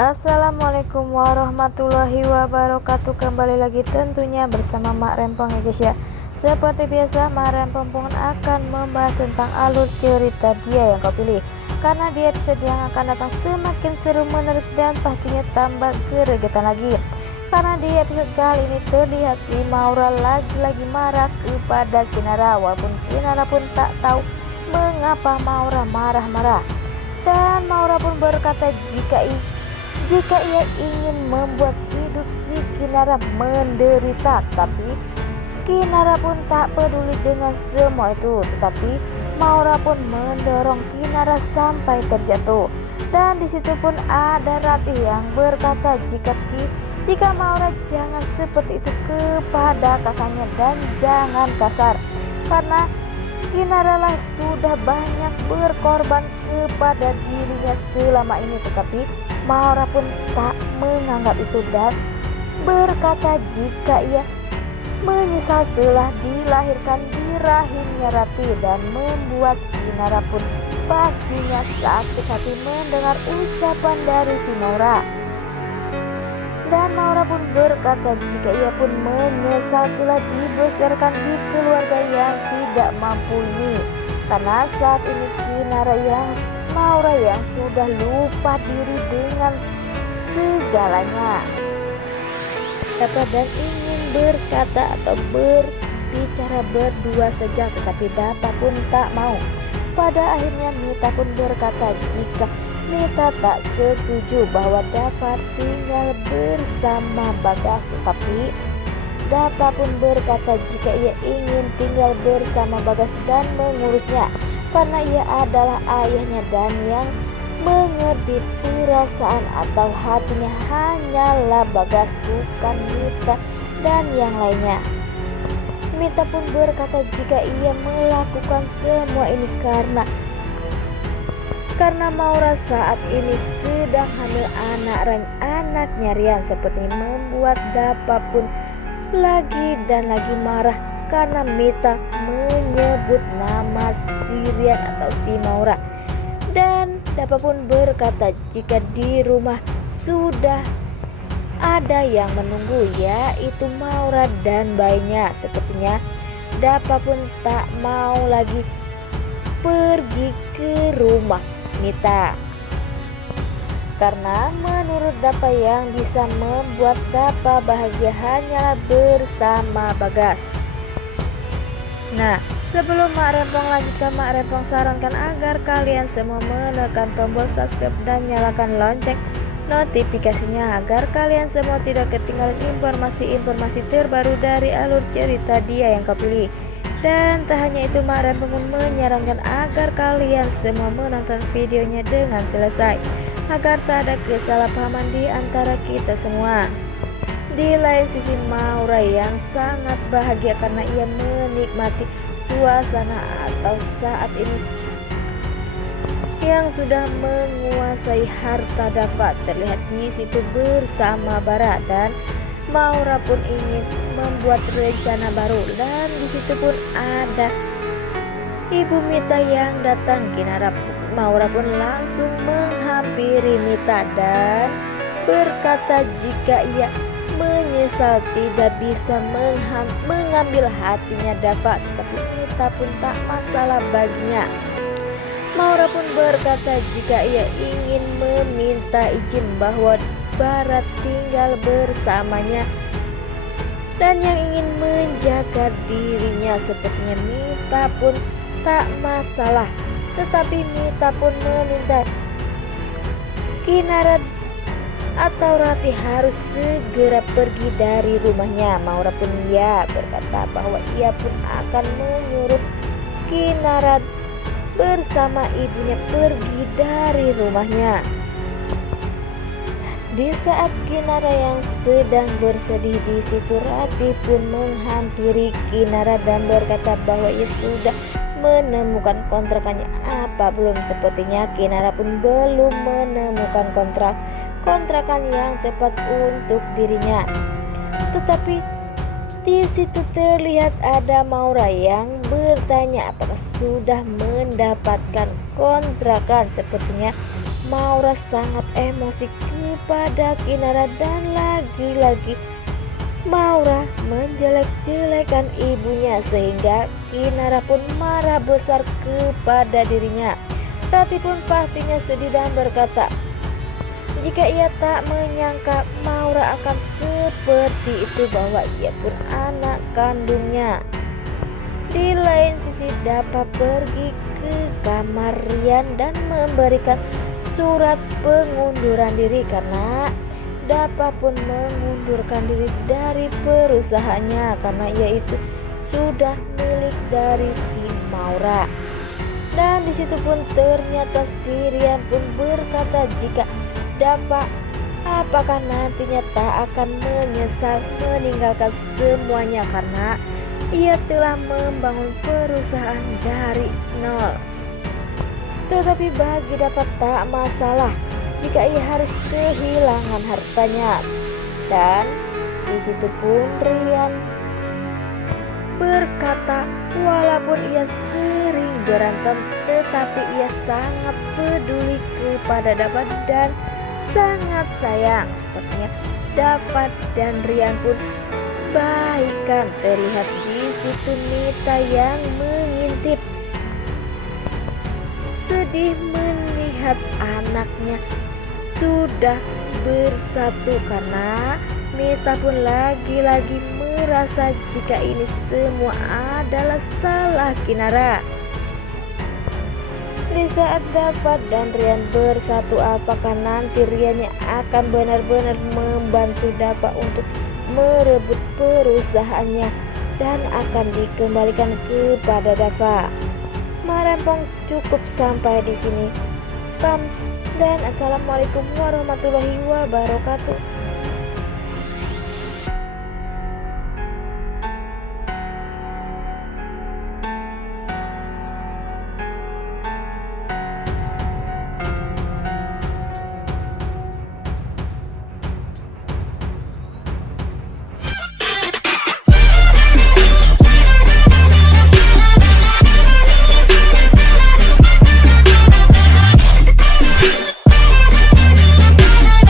Assalamualaikum warahmatullahi wabarakatuh. Kembali lagi tentunya bersama Mak Rempong ya guys ya. Seperti biasa Mak Rempong pun akan membahas tentang alur cerita dia yang kau pilih. Karena di episode yang akan datang semakin seru, menarik dan pastinya tambah gregetan lagi. Karena di episode kali ini terlihat si Maura lagi-lagi marah kepada Kinara, walaupun Kinara pun tak tahu mengapa Maura marah-marah. Dan Maura pun berkata jika ia ingin membuat hidup si Kinara menderita, tapi Kinara pun tak peduli dengan semua itu. Tetapi Maura pun mendorong Kinara sampai terjatuh. Dan disitu pun ada Ratih yang berkata jika Maura jangan seperti itu kepada kakaknya dan jangan kasar, karena Kinara lah sudah banyak berkorban kepada dirinya selama ini. Tetapi Maura pun tak menganggap itu dan berkata jika ia menyesal telah dilahirkan di rahimnya Ratih, dan membuat Kinara pun pastinya sakit hati mendengar ucapan dari si Maura. Dan Maura pun berkata jika ia pun menyesal telah dibesarkan di keluarga yang tidak mampu ini, karena saat ini Maura yang sudah lupa diri dengan segalanya. Dan ingin berkata atau berbicara berdua saja, tetapi Dapa pun tak mau. Pada akhirnya Mita pun berkata jika Mita tak setuju bahwa Dapa tinggal bersama Bagas, tetapi Dapa pun berkata jika ia ingin tinggal bersama Bagas dan mengurusnya, karena ia adalah ayahnya dan yang mengerti perasaan atau hatinya hanyalah Bagas, bukan Mita dan yang lainnya. Mita pun berkata jika ia melakukan semua ini karena Maura saat ini sedang hamil anaknya Rian, seperti membuat Dapa pun lagi dan lagi marah karena Mita menyebut nama si Rian atau si Maura. Dan Dapa pun berkata jika di rumah sudah ada yang menunggu, yaitu Maura dan bayinya. Sepertinya Dapa pun tak mau lagi pergi ke rumah Mita, karena menurut Dapa yang bisa membuat Dapa bahagia hanyalah bersama Bagas. Nah, sebelum Mak Rempong lanjutkan, Mak Rempong sarankan agar kalian semua menekan tombol subscribe dan nyalakan lonceng notifikasinya agar kalian semua tidak ketinggalan informasi-informasi terbaru dari alur cerita dia yang kau pilih. Dan tak hanya itu, Mak Rempong pun menyarankan agar kalian semua menonton videonya dengan selesai agar tak ada kesalahpahaman di antara kita semua. Di lain sisi, Maura yang sangat bahagia karena ia menikmati suasana atau saat ini yang sudah menguasai harta Dapa terlihat di situ bersama Bara. Dan Maura pun ingin membuat rencana baru, dan di situ pun ada Ibu Mita yang datang. Maura pun langsung menghampiri Mita dan berkata jika ia menyesal tidak bisa mengambil hatinya Dapa, tetapi Mita pun tak masalah baginya. Maura pun berkata jika ia ingin meminta izin bahwa Barat tinggal bersamanya dan yang ingin menjaga dirinya, sepertinya Mita pun tak masalah. Tetapi Mita pun meminta Kinara atau Ratih harus segera pergi dari rumahnya. Maura pun berkata bahwa ia pun akan menyuruh Kinara bersama ibunya pergi dari rumahnya. Di saat Kinara yang sedang bersedih, di situ Ratih pun menghampiri Kinara dan berkata bahwa ia sudah menemukan kontrakannya. Apa belum? Sepertinya Kinara pun belum menemukan kontrakan yang tepat untuk dirinya. Tetapi di situ terlihat ada Maura yang bertanya apakah sudah mendapatkan kontrakan. Sepertinya Maura sangat emosi kepada Kinara dan lagi-lagi Maura menjelek-jelekan ibunya sehingga Kinara pun marah besar kepada dirinya. Rati pun pastinya sedih dan berkata, jika ia tak menyangka Maura akan seperti itu, bahwa ia pun anak kandungnya. Di lain sisi Dava pergi ke kamar Rian dan memberikan surat pengunduran diri karena Dava pun mengundurkan diri dari perusahaannya karena ia itu sudah milik dari si Maura. Dan disitu pun ternyata si Rian pun berkata jika Dava apakah nantinya tak akan menyesal meninggalkan semuanya karena ia telah membangun perusahaan dari nol. Tetapi bagi Dava tak masalah jika ia harus kehilangan hartanya. Dan disitu pun Rian berkata walaupun ia sering berantem tetapi ia sangat peduli kepada Dava dan sangat sayang. Sepertinya Dava dan Rian pun baikan. Terlihat di situ Mita yang mengintip, sedih melihat anaknya sudah bersatu karena Mita pun lagi-lagi merasa jika ini semua adalah salah Kinara. Di saat Dava dan Rian bersatu, apakah nanti Rian yang akan benar-benar membantu Dava untuk merebut perusahaannya dan akan dikembalikan kepada Dava? Marempong cukup sampai di sini. Dan assalamualaikum warahmatullahi wabarakatuh.